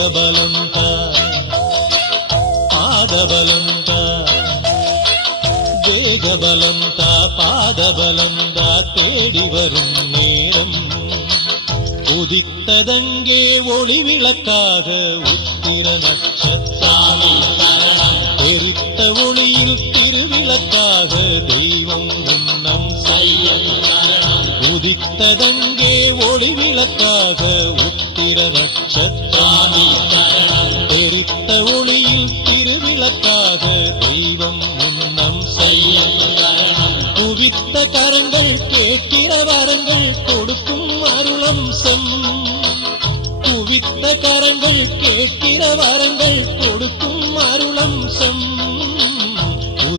தேகபலந்தா பாதபலந்தா தேகபலந்தா பாதபலந்தா தேடி வரும் நேரம் உதித்ததங்கே ஒளி விளக்காக உத்திர நட்சத்திரம் எரித்த ஒளியில் திருவிளக்காக தெய்வம் உன்னம் உதித்ததங்கே ஒளி விளக்காக உத்திர நட்சத்திரம் எரித்த ஒளியில் திருவிளக்காக தெய்வம் உன்னம் குவித்த கரங்கள் கேட்கிற வரங்கள் கொடுக்கும் அருளம்சம் குவித்த கரங்கள் கேட்கிற வரங்கள் கொடுக்கும் அருளம்சம்